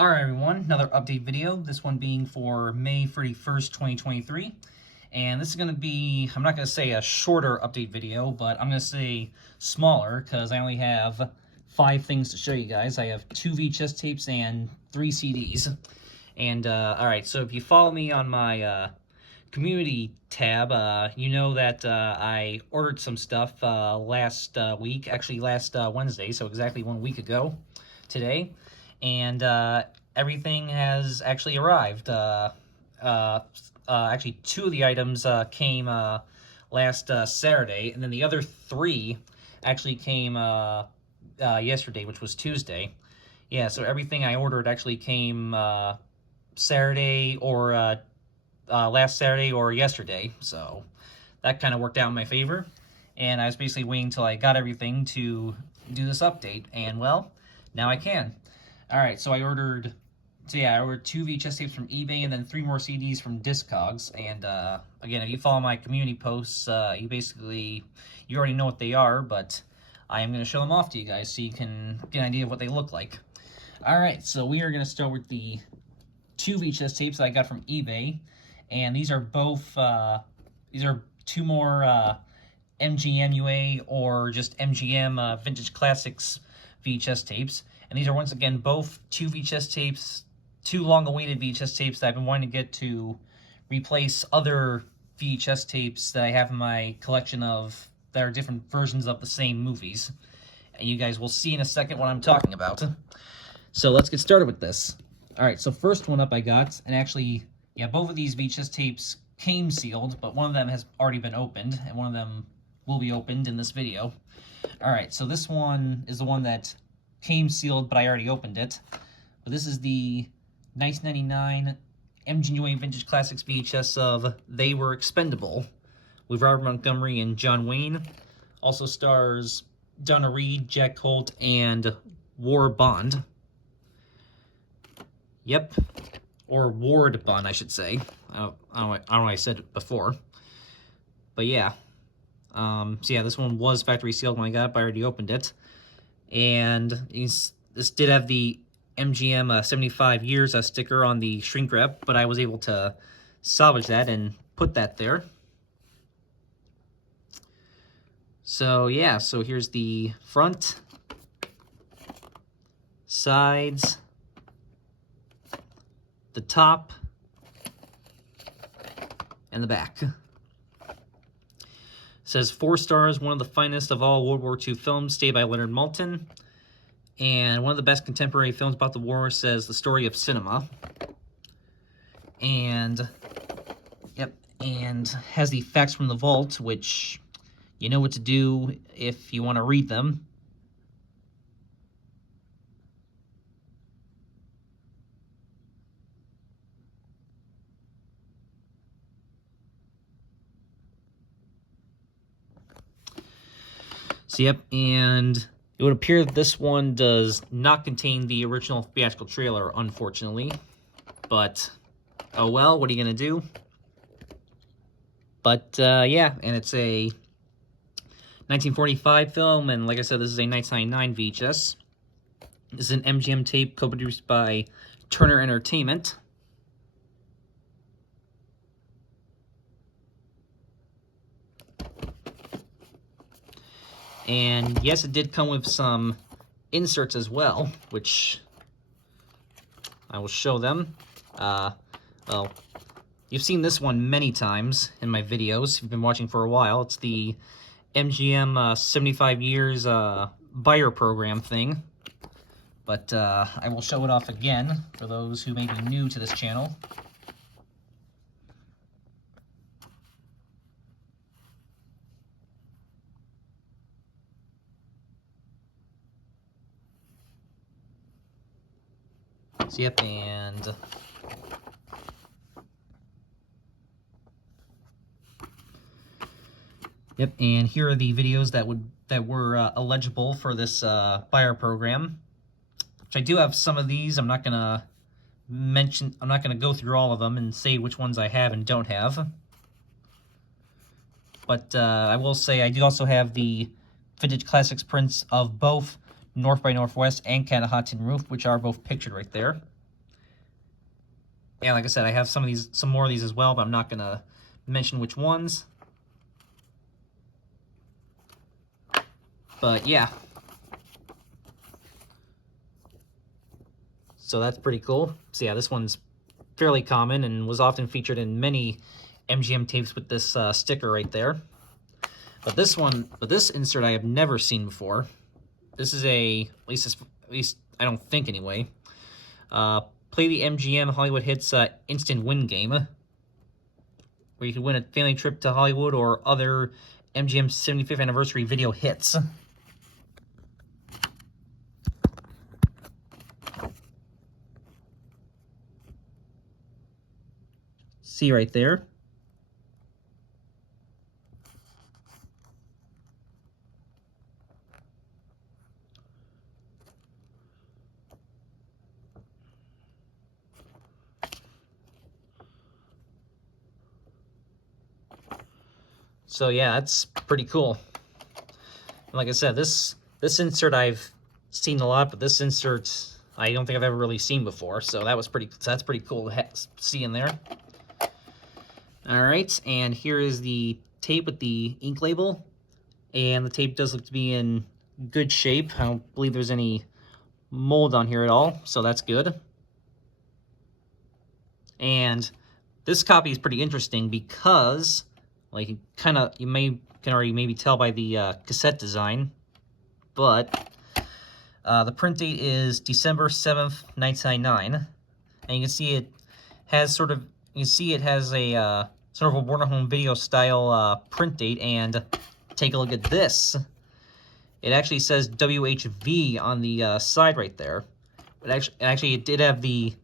Alright everyone, another update video, this one being for May 31st, 2023. And this is going to be, I'm not going to say a shorter update video, but I'm going to say smaller, because I only have 5 things to show you guys. I have 2 VHS tapes and 3 CDs. And, alright, so if you follow me on my community tab, you know that I ordered some stuff last week, actually last Wednesday, so exactly 1 week ago today. And everything has actually arrived. Actually, 2 of the items came last Saturday, and then the other 3 actually came yesterday, which was Tuesday. Yeah, so everything I ordered actually came Saturday or last Saturday or yesterday, so that kind of worked out in my favor. And I was basically waiting until I got everything to do this update, and well, now I can. Alright, so I ordered 2 VHS tapes from eBay and then 3 more CDs from Discogs. And again, if you follow my community posts, you already know what they are, but I am going to show them off to you guys so you can get an idea of what they look like. Alright, so we are going to start with the 2 VHS tapes that I got from eBay. And these are both, these are 2 more MGM UA or just MGM Vintage Classics VHS tapes. And these are, once again, both 2 VHS tapes, 2 long-awaited VHS tapes that I've been wanting to get to replace other VHS tapes that I have in my collection of that are different versions of the same movies. And you guys will see in a second what I'm talking about. So let's get started with this. Alright, so first one up I got, and actually, yeah, both of these VHS tapes came sealed, but one of them has already been opened, and one of them will be opened in this video. Alright, so this one is the one that came sealed, but I already opened it. But this is the 1999 MGM Vintage Classics VHS of They Were Expendable with Robert Montgomery and John Wayne. Also stars Donna Reed, Jack Holt, and War Bond. Yep. Or Ward Bond, I should say. I don't know why I said it before. But yeah. So yeah, this one was factory sealed when I got it, but I already opened it. And this did have the MGM 75 years sticker on the shrink wrap, but I was able to salvage that and put that there. So yeah, so here's the front, sides, the top, and the back. Says 4 stars, one of the finest of all World War II films, stayed by Leonard Maltin. And one of the best contemporary films about the war, says the story of cinema. And, yep, and has the facts from the vault, which you know what to do if you want to read them. So, yep, and it would appear that this one does not contain the original theatrical trailer, unfortunately. But, oh well, what are you going to do? But, yeah, and it's a 1945 film, and like I said, this is a 1999 VHS. This is an MGM tape co-produced by Turner Entertainment. And yes, it did come with some inserts as well, which I will show them. Well, you've seen this one many times in my videos if you've been watching for a while. It's the MGM 75 years buyer program thing. But I will show it off again for those who may be new to this channel. So, yep, and yep, and here are the videos that were eligible for this buyer program. Which I do have some of these. I'm not gonna go through all of them and say which ones I have and don't have. But I will say I do also have the Vintage Classics prints of both North by Northwest and Cat of Hot Tin Roof, which are both pictured right there. And like I said, I have some more of these as well, but I'm not gonna mention which ones. But yeah. So that's pretty cool. So yeah, this one's fairly common and was often featured in many MGM tapes with this sticker right there. But this insert I have never seen before. This is at least I don't think anyway. Play the MGM Hollywood Hits Instant Win game, where you can win a family trip to Hollywood or other MGM 75th anniversary video hits. See right there. So yeah, that's pretty cool. Like I said, this insert I've seen a lot, but this insert I don't think I've ever really seen before. So that's pretty cool to see in there. All right, and here is the tape with the ink label, and the tape does look to be in good shape. I don't believe there's any mold on here at all, so that's good. And this copy is pretty interesting because, like, you can already maybe tell by the cassette design, but the print date is December 7th, 1999, and you can see it has a sort of a Warner Home Video style print date, and take a look at this. It actually says WHV on the side right there. But actually it did have the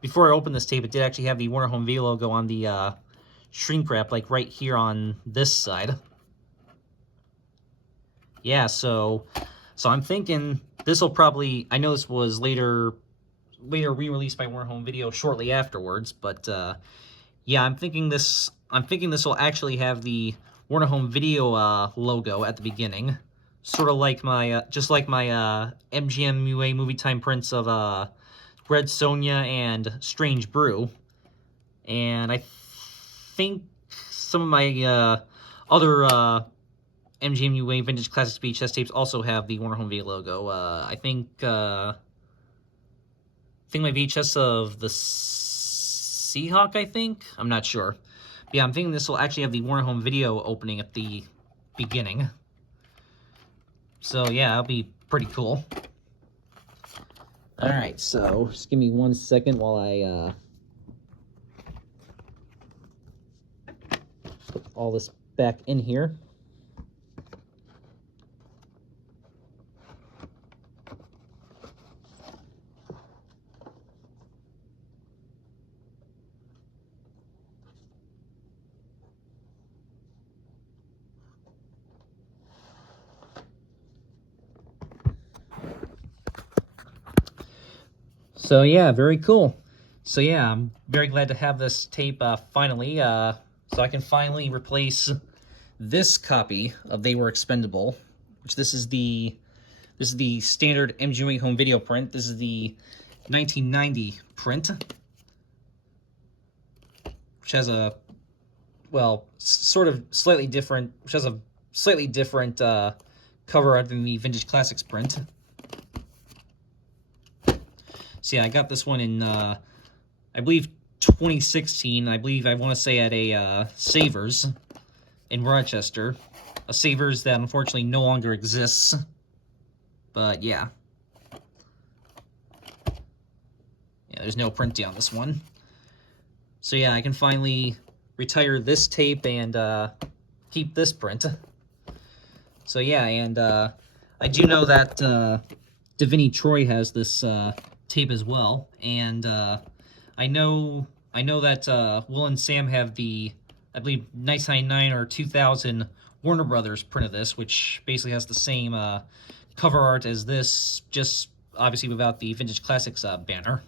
before I opened this tape, it did actually have the Warner Home Video logo on the shrink wrap, like right here on this side. Yeah, so I'm thinking this will probably, I know this was later re-released by Warner Home Video shortly afterwards, but yeah, I'm thinking this will actually have the Warner Home Video logo at the beginning, sort of like my just like my MGM UA Movie Time prints of Red Sonja and Strange Brew, and I think some of my other MGM UA Vintage Classics VHS tapes also have the Warner Home Video logo. I think my VHS of the Seahawk, I think? I'm not sure. But yeah, I'm thinking this will actually have the Warner Home Video opening at the beginning. So yeah, that'll be pretty cool. Alright, so just give me 1 second while I put all this back in here. So yeah, very cool. So yeah, I'm very glad to have this tape finally, so I can finally replace this copy of They Were Expendable, which this is the standard MGM Home Video print. This is the 1990 print, which has a, well, sort of slightly different, which has a slightly different cover art than the Vintage Classics print. So yeah, I got this one in, I believe, 2016. I want to say at a Savers in Rochester. A Savers that unfortunately no longer exists. But yeah. Yeah, there's no printing on this one. So yeah, I can finally retire this tape and keep this print. So yeah, and I do know that Davini Troy has this tape as well, and I know that Will and Sam have the, I believe, 1999 or 2000 Warner Brothers print of this, which basically has the same cover art as this, just obviously without the Vintage Classics banner.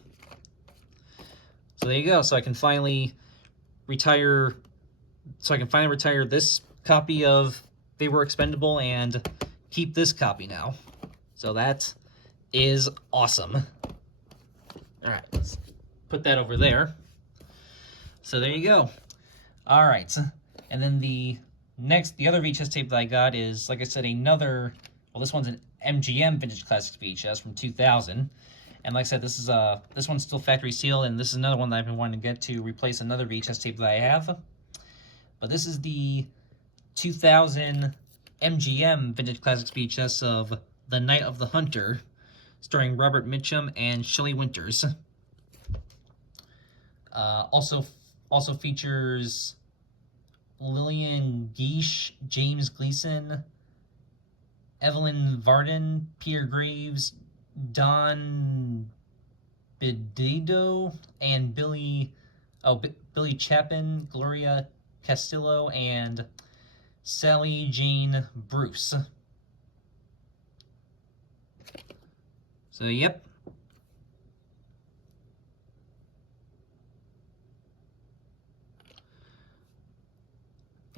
So there you go. So I can finally retire this copy of They Were Expendable and keep this copy now. So that is awesome. All right, let's put that over there. So there you go. All right, and then the other VHS tape that I got is, like I said, another. Well, this one's an MGM Vintage Classics VHS from 2000, and like I said, this one's still factory sealed, and this is another one that I've been wanting to get to replace another VHS tape that I have. But this is the 2000 MGM Vintage Classics VHS of The Night of the Hunter, starring Robert Mitchum and Shelley Winters. Also features Lillian Gish, James Gleason, Evelyn Varden, Peter Graves, Don Bidido, and Billy Chapin, Gloria Castillo, and Sally Jane Bruce. So, yep.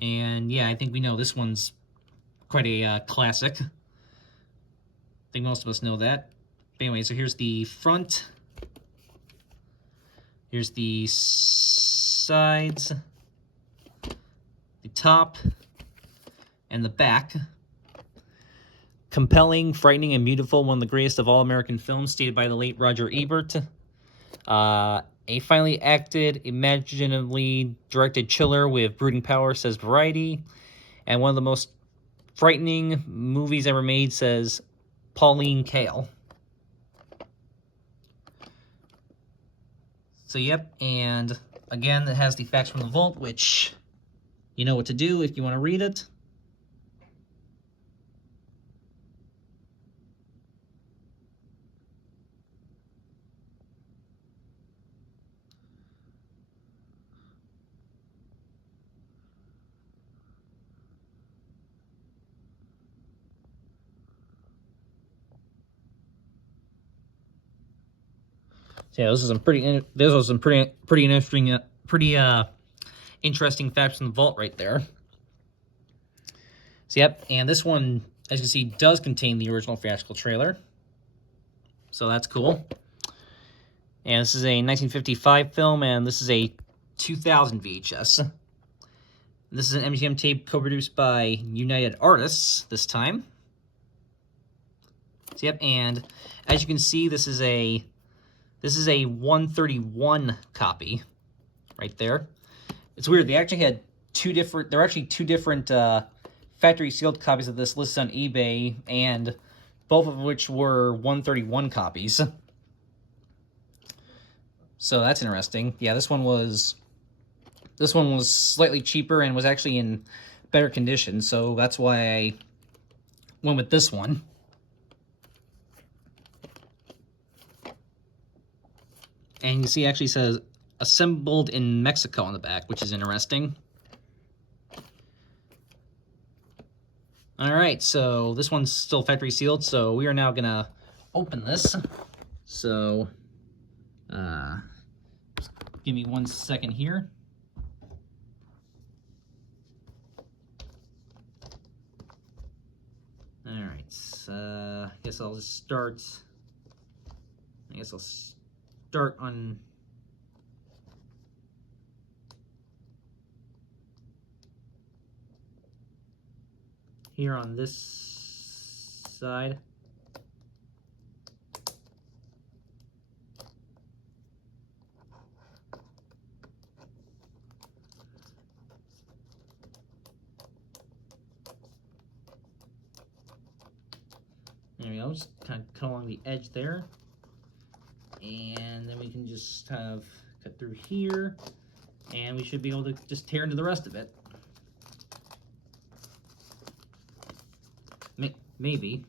And yeah, I think we know this one's quite a classic. I think most of us know that. But anyway, so here's the front. Here's the sides, the top, and the back. Compelling, frightening, and beautiful, one of the greatest of all American films, stated by the late Roger Ebert. A finely acted, imaginatively directed chiller with brooding power, says Variety. And one of the most frightening movies ever made, says Pauline Kael. So, yep, and again, it has the facts from the vault, which you know what to do if you want to read it. So yeah, those are some pretty interesting facts from the vault right there. So yep, and this one, as you can see, does contain the original theatrical trailer. So that's cool. And this is a 1955 film, and this is a 2000 VHS. This is an MGM tape co-produced by United Artists this time. So yep, and as you can see, this is a 131 copy right there. It's weird. They actually had two different factory sealed copies of this listed on eBay, and both of which were 131 copies. So that's interesting. Yeah, this one was slightly cheaper and was actually in better condition, so that's why I went with this one. And you see, it actually says assembled in Mexico on the back, which is interesting. All right, so this one's still factory sealed, so we are now gonna open this. So, give me 1 second here. All right, I guess I'll just start. Start on here on this side. There we go, just kind of cut along the edge there. And then we can just kind of cut through here, and we should be able to just tear into the rest of it. Maybe.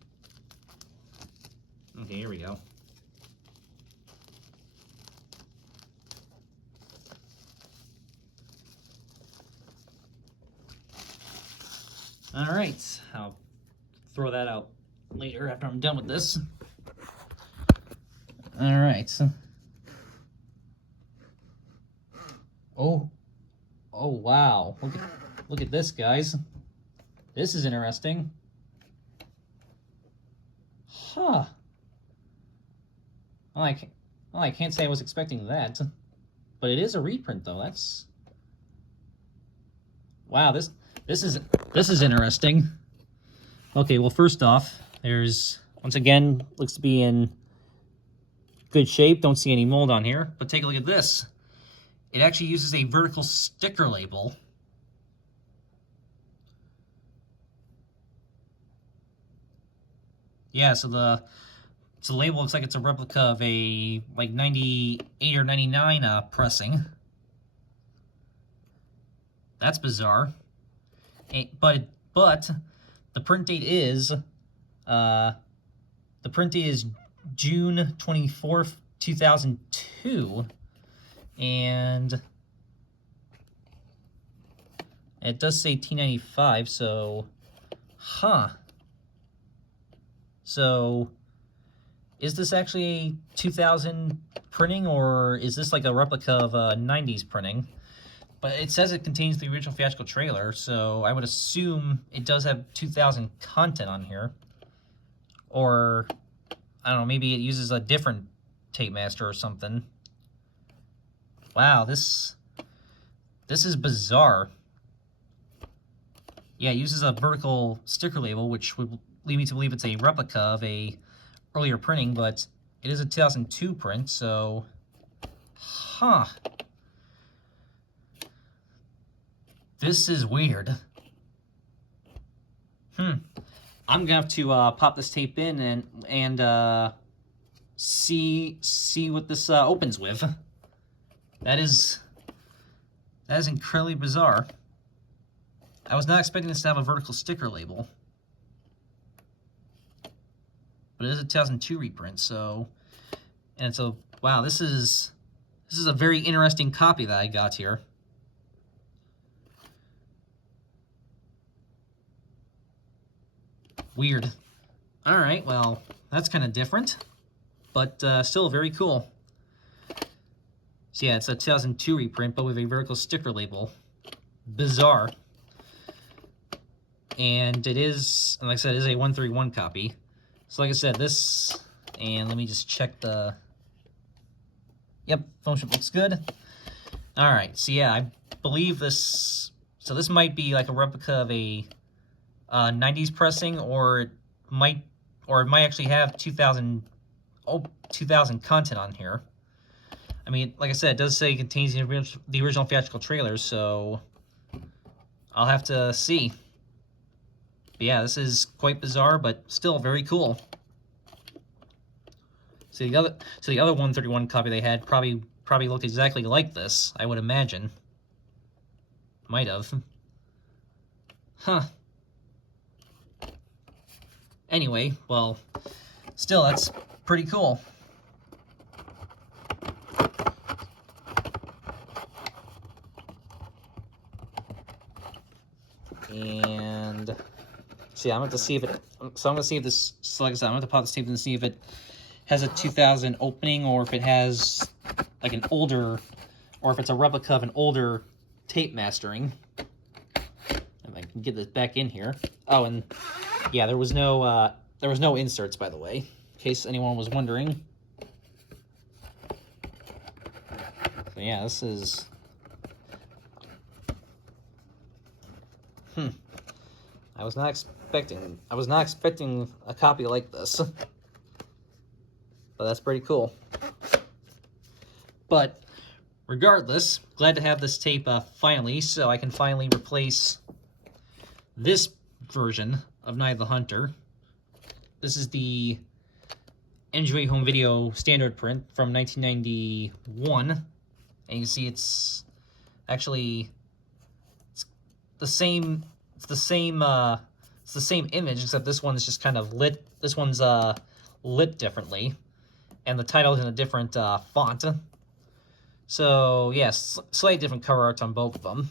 Okay, here we go. All right, I'll throw that out later after I'm done with this. All right. Oh wow! Look at this, guys. This is interesting. Huh. Well, I can't say I was expecting that. But it is a reprint, though. That's... Wow, this is interesting. Okay, well, first off, there's... Once again, looks to be in good shape. Don't see any mold on here. But take a look at this. It actually uses a vertical sticker label. Yeah, so the label looks like it's a replica of a like 98 or 99 pressing. That's bizarre. But the print date is June 24th, 2002, and it does say T95, so So, is this actually a 2000 printing, or is this like a replica of a 90s printing? But it says it contains the original theatrical trailer, so I would assume it does have 2000 content on here. Or, I don't know, maybe it uses a different tape master or something. Wow, this is bizarre. Yeah, it uses a vertical sticker label, which would lead me to believe it's a replica of a earlier printing, but it is a 2002 print, so... This is weird. I'm gonna have to pop this tape in and see what this opens with. That is incredibly bizarre. I was not expecting this to have a vertical sticker label, but it is a 2002 reprint. So, and so wow, this is a very interesting copy that I got here. Weird. All right, well, that's kind of different, but still very cool. So yeah, it's a 2002 reprint, but with a vertical sticker label. Bizarre. And it is, like I said, it is a 131 copy. So like I said, this, and let me just check the... Yep, film strip looks good. All right, so yeah, I believe this... So this might be like a replica of a 90s pressing, or it might actually have 2000 content on here. I mean, like I said, it does say it contains the original theatrical trailers, so I'll have to see. But yeah, this is quite bizarre, but still very cool. So the other 131 copy they had probably looked exactly like this, I would imagine. Might have. Anyway, well, still, that's pretty cool. And see, I'm going to see if it. So I'm going to see if this. So like I said, I'm going to pop this tape and see if it has a 2000 opening, or if it has like an older, or if it's a replica of an older tape mastering. If I can get this back in here. Oh, and yeah, there was no inserts, by the way, in case anyone was wondering. So yeah, this is. I was not expecting a copy like this. But that's pretty cool. But regardless, glad to have this tape finally, so I can finally replace this version of Night of the Hunter. This is the NJ Home Video standard print from 1991, and you can see it's actually the same. It's the same image, except this one's just kind of lit. This one's lit differently, and the title's in a different font. So yes, slightly different cover art on both of them.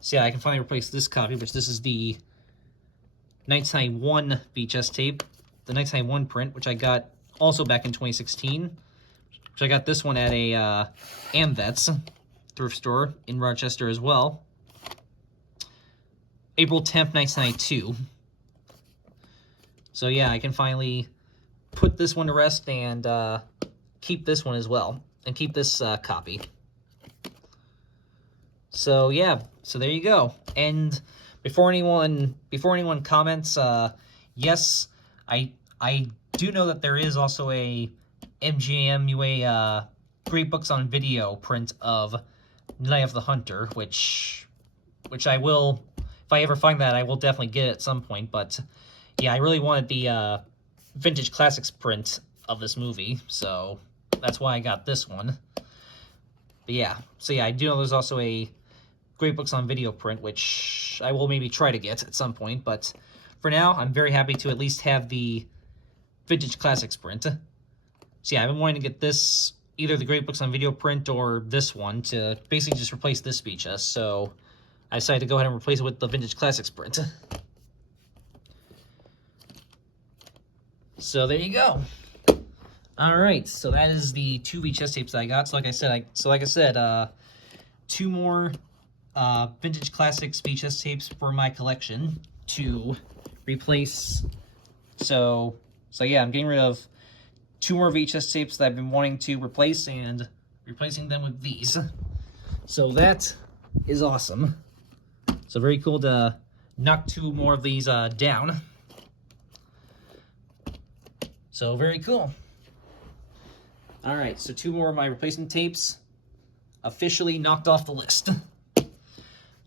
So yeah, I can finally replace this copy, which this is the 1991 VHS tape, the 1991 print, which I got also back in 2016. Which I got this one at a Amvets thrift store in Rochester as well. April 10th, 1992. So yeah, I can finally put this one to rest and keep this one as well, and keep this copy. So yeah, so there you go. And before anyone comments, yes, I do know that there is also a MGMUA Great Books on Video print of Night of the Hunter, which I will, if I ever find that, I will definitely get it at some point. But yeah, I really wanted the Vintage Classics print of this movie, so that's why I got this one. But yeah, so yeah, I do know there's also a Great Books on Video print, which I will maybe try to get at some point, but for now, I'm very happy to at least have the Vintage Classics print. So yeah, I've been wanting to get this, either the Great Books on Video print or this one, to basically just replace this VHS, so I decided to go ahead and replace it with the Vintage Classics print. So there you go. All right, so that is the 2 VHS tapes that I got. So like I said, 2 more Vintage Classics VHS tapes for my collection to replace. So yeah, I'm getting rid of 2 more VHS tapes that I've been wanting to replace and replacing them with these. So that is awesome. So very cool to knock 2 more of these down. So very cool. All right, so 2 more of my replacement tapes officially knocked off the list.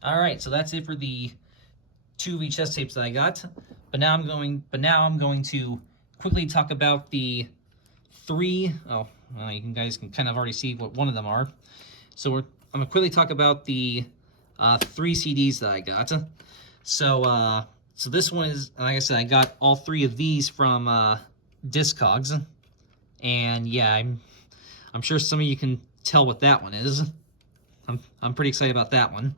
All right, so that's it for the 2 VHS tapes that I got. But now I'm going to quickly talk about the 3. Oh, well, you guys can kind of already see what one of them are. So I'm gonna quickly talk about the 3 CDs that I got. So this one is, like I said, I got all 3 of these from Discogs, and yeah, I'm sure some of you can tell what that one is. I'm pretty excited about that one.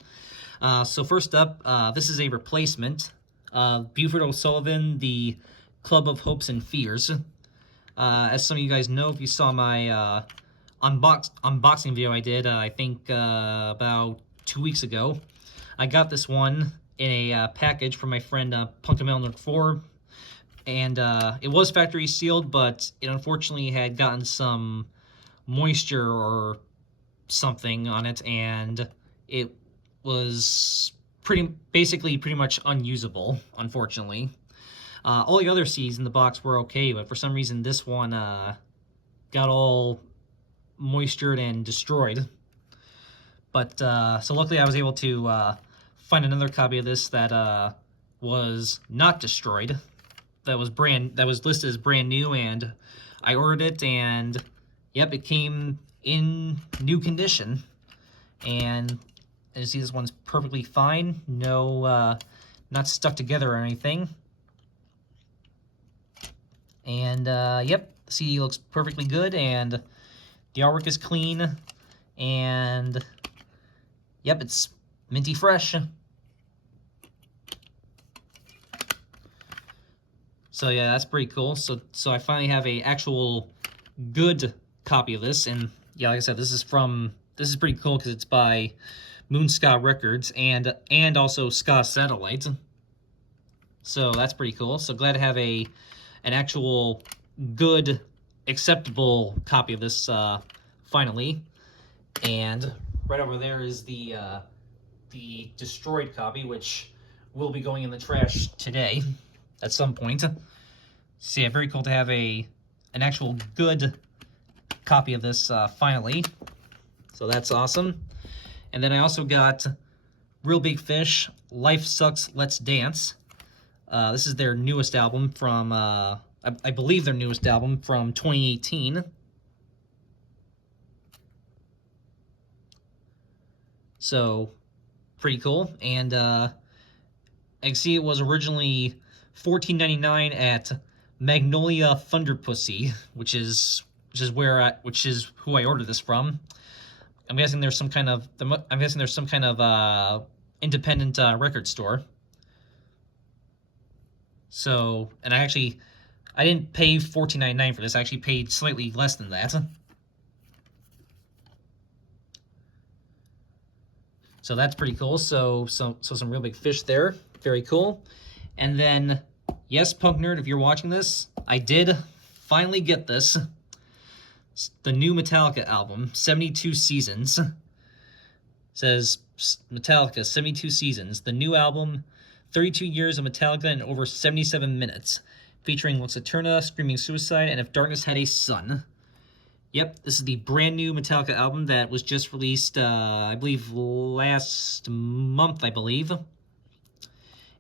So first up, this is a replacement. Buford O'Sullivan, The Club of Hopes and Fears. As some of you guys know, if you saw my unboxing video I did, I think about 2 weeks ago, I got this one in a package from my friend Punkamel 4, and it was factory sealed, but it unfortunately had gotten some moisture or something on it, and it was pretty much unusable, unfortunately. All the other CDs in the box were okay, but for some reason this one got all moistured and destroyed. But so luckily I was able to find another copy of this that was not destroyed, that was listed as brand new, and I ordered it, and yep, it came in new condition. And as you see, this one's perfectly fine, no not stuck together or anything. And yep, the CD looks perfectly good, and the artwork is clean, and yep, it's minty fresh. So yeah, that's pretty cool. So I finally have a actual good copy of this, and yeah, like I said, this is pretty cool because it's by Moon Ska Records and also Ska Satellite. So that's pretty cool. So glad to have an actual good, acceptable copy of this finally. And right over there is the destroyed copy, which will be going in the trash today at some point. So yeah, very cool to have an actual good copy of this finally. So that's awesome. And then I also got Real Big Fish, Life Sucks, Let's Dance. This is their newest album from, I believe their newest album from 2018. So, pretty cool. And I can see it was originally $14.99 at Magnolia Thunderpussy, which is who I ordered this from. I'm guessing there's some kind of independent record store. So, and I didn't pay $14.99 for this. I actually paid slightly less than that. So that's pretty cool. So some Real Big Fish there. Very cool. And then, yes, Punk Nerd, if you're watching this, I did finally get this. the new Metallica album, 72 Seasons. It says Metallica, 72 Seasons. The new album, 32 years of Metallica in over 77 minutes. Featuring Lux Eterna, Screaming Suicide, and If Darkness Had a Son. Yep, this is the brand new Metallica album that was just released, I believe, last month, I believe.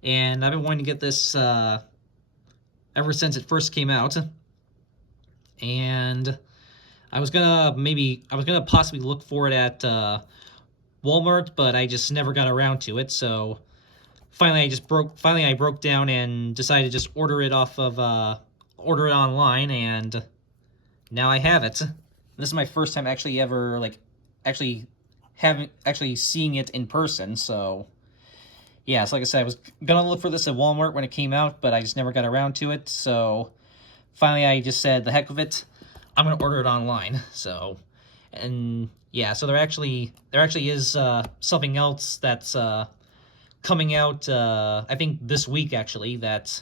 And I've been wanting to get this ever since it first came out. And I was gonna possibly look for it at Walmart, but I just never got around to it. So finally, I broke down and decided to just order it online, and now I have it. This is my first time actually ever actually seeing it in person. So yeah, so like I said, I was gonna look for this at Walmart when it came out, but I just never got around to it. So finally, I just said, the heck with it, I'm gonna order it online. So, and yeah, so there actually is something else that's coming out, I think this week actually, that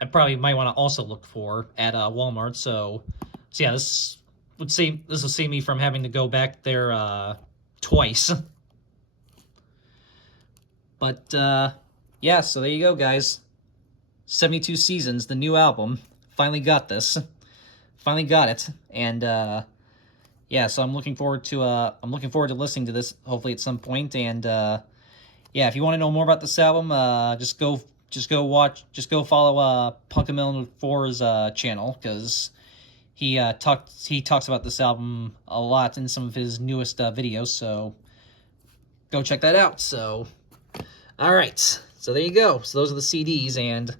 I probably might want to also look for at Walmart. So yeah, this will save me from having to go back there twice. But yeah, so there you go, guys. 72 Seasons, the new album. Finally got this. Finally got it. And yeah, so I'm looking forward to listening to this hopefully at some point. And yeah, if you want to know more about this album, just go follow Punk a Million 4's channel, because he talks about this album a lot in some of his newest videos. So go check that out. So all right, so there you go. So those are the CDs, and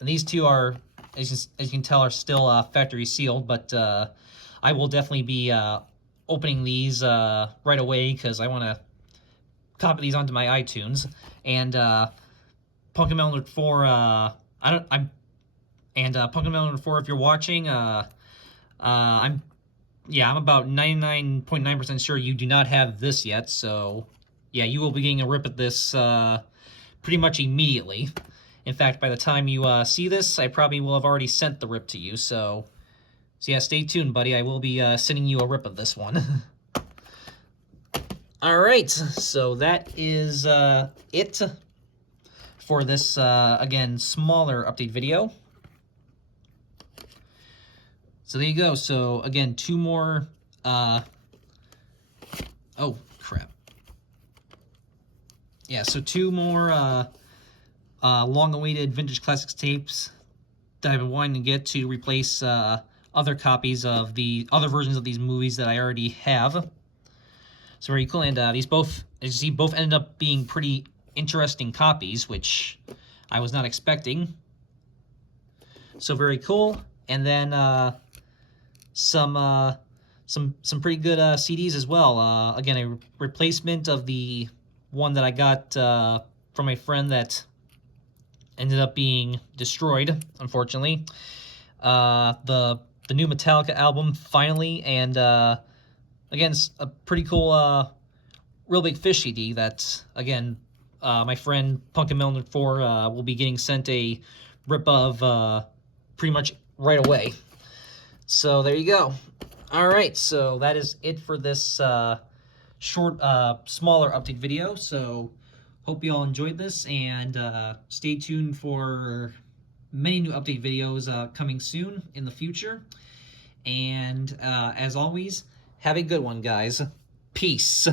these two are, as you can tell, are still factory sealed, but I will definitely be opening these right away, because I want to copy these onto my iTunes. And Punk a Million 4, Punk a Million 4, if you're watching, I'm about 99.9% sure you do not have this yet. So yeah, you will be getting a rip at this pretty much immediately. In fact, by the time you see this, I probably will have already sent the rip to you. So yeah, stay tuned, buddy. I will be sending you a rip of this one. All right, so that is it for this, again, smaller update video. So there you go. So again, two more, oh, crap. Yeah, so two more long-awaited Vintage Classics tapes that I've been wanting to get to replace other copies of the other versions of these movies that I already have. So very cool, and these both, as you see, both ended up being pretty interesting copies, which I was not expecting. So very cool, and then some pretty good CDs as well. Again, a replacement of the one that I got from my friend that ended up being destroyed, unfortunately. The new Metallica album finally, and again, it's a pretty cool Real Big Fish CD that, again, my friend Punk a Million 4 will be getting sent a rip of pretty much right away. So there you go. All right, so that is it for this short, smaller update video. So hope you all enjoyed this, and stay tuned for many new update videos coming soon in the future. And as always, have a good one, guys. Peace.